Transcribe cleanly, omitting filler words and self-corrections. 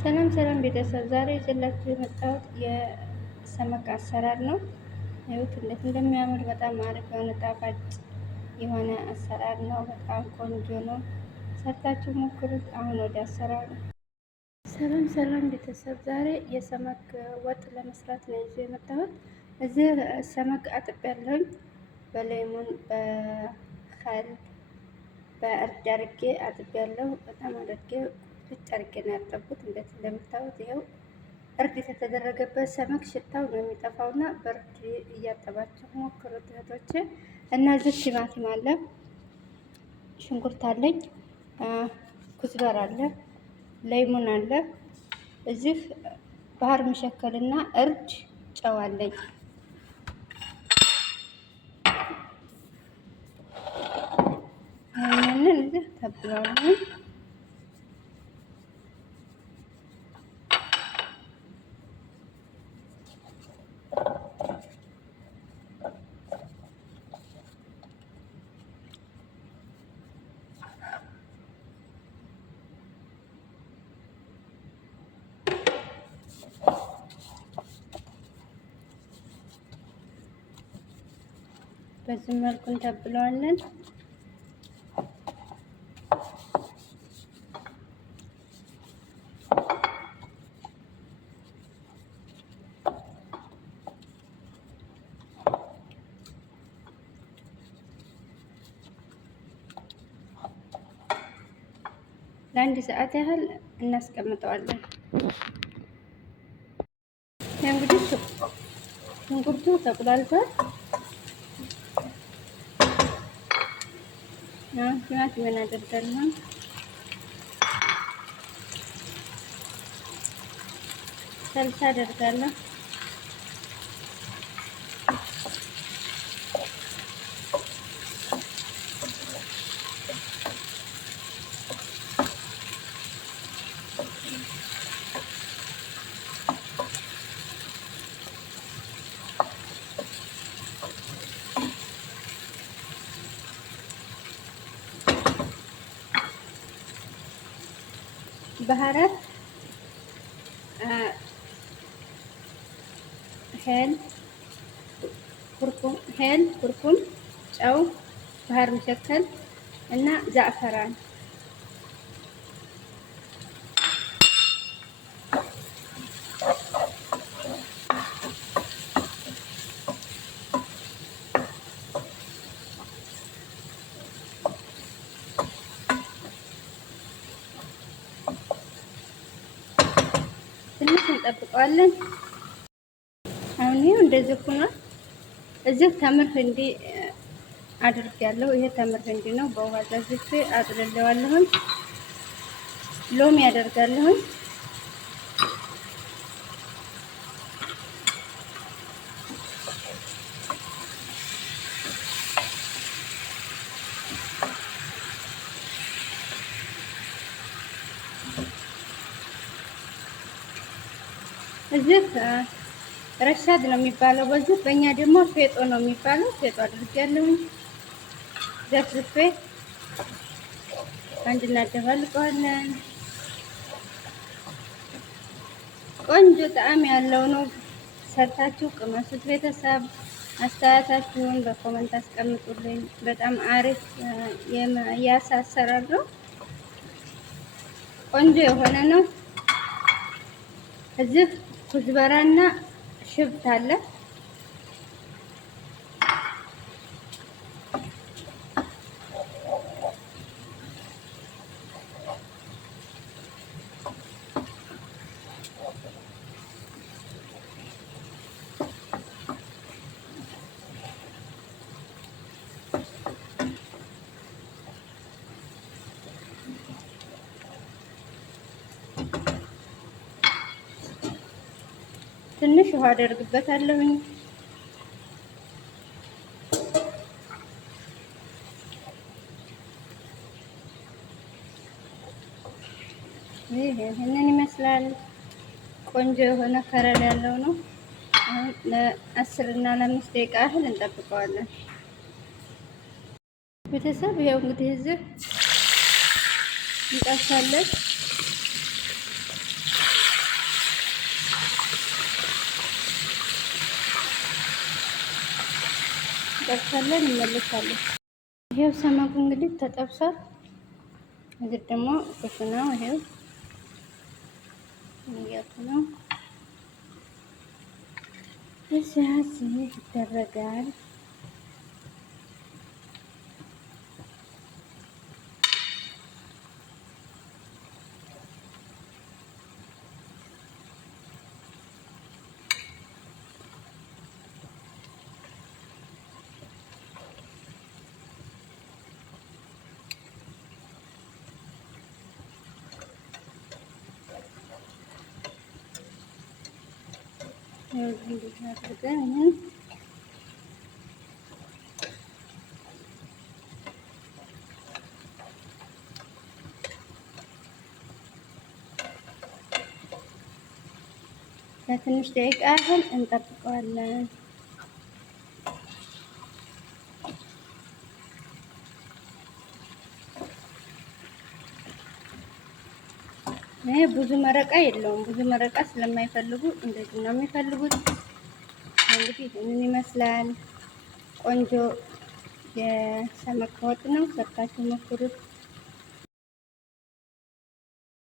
ሰላም ሰላም ቤተሰብ፣ ዛሬ ይዤላችሁ የመጣሁት የሰመክ አሰራር ነው። ይኸውት እንዴት እንደሚያምር በጣም አሪፍ የሆነ ጣፋጭ የሆነ አሰራር ነው። በጣም ቆንጆ ነው። ሰርታችሁ ሞክሩት። አሁን ወደ አሰራሩ። ሰላም ሰላም ቤተሰብ፣ ዛሬ የሰመክ ወጥ ለመስራት ነው ይዤ የመጣሁት። እዚህ ሰመክ አጥቤያለሁኝ። በሌሙን በኸል በእርድ አድርጌ አጥቤያለሁ። በጣም አድርጌ ልጭ አድርጌ ነው ያጠብኩት። እንደምታዩት ይኸው እርድ የተደረገበት ሰመክ ሽታው ነው የሚጠፋውና በእርድ እያጠባችሁ ሞክሩት እህቶቼ። እና እዚህ ቲማቲም አለ፣ ሽንኩርት አለኝ፣ ኩዝበር አለ፣ ለይሙን አለ፣ እዚህ ባህር መሸከልና እርድ ጨው አለኝ። ይህንን እዚህ ተብሏል። በዚህ መልኩ እንተብለዋለን። ለአንድ ሰዓት ያህል እናስቀምጠዋለን። እንግዲህ ሽንኩርቱ ተቁላልቷል። ቲማቲም እናደርጋለን። ሰልሳ አደርጋለሁ። ባህራት ሄል ኩርኩም፣ ጨው፣ ባህር መሸከል እና ዛዕፈራን ትንሽ እንጠብቀዋለን። አሁን ይሄው እንደዚህ ሆኗል። እዚህ ተምር ህንዲ አድርጌያለሁ። ይሄ ተምር ህንዲ ነው። በውሃ ዘፍዝፌ አጥልለዋለሁ። ሎሚ ያደርጋለሁ። እዚህ ረሻድ ነው የሚባለው በዚህ፣ በእኛ ደግሞ ፌጦ ነው የሚባለው። ፌጦ አድርጌያለሁ። ዘፍዝፌ አንድ እናደባልቀዋለን። ቆንጆ ጣዕም ያለው ነው። ሰርታችሁ ቅመሱት ቤተሰብ። አስተያየታችሁን በኮመንት አስቀምጡልኝ። በጣም አሪፍ የአሳ አሰራር ነው። ቆንጆ የሆነ ነው። እዚህ ኩዝበራና ሽብት አለ። ትንሽ ውሃ አደርግበታለሁኝ። ይሄንን ይመስላል። ቆንጆ የሆነ ከረር ያለው ነው። አሁን ለ10 እና ለ5 ደቂቃ ያህል እንጠብቀዋለን። ቤተሰብ ይኸው እንግዲህ እዚህ እንጠብሳለን። እንጨርሳለን፣ እንመለሳለን። ይሄው ሰመጉ እንግዲህ ተጠብሷል። እዚህ ደግሞ ኩፍ ነው። ይሄው እያቱ ነው። እዚህ ይደረጋል። እንደዚህ አድርገን ለትንሽ ደቂቃ ያህል እንጠብቀዋለን። ይሄ ብዙ መረቃ የለውም። ብዙ መረቃ ስለማይፈልጉ እንደዚህ ነው የሚፈልጉት። እንግዲህ ይህንን ይመስላል። ቆንጆ የሰመክ ወጥ ነው። ሰርታችሁ ሞክሩት።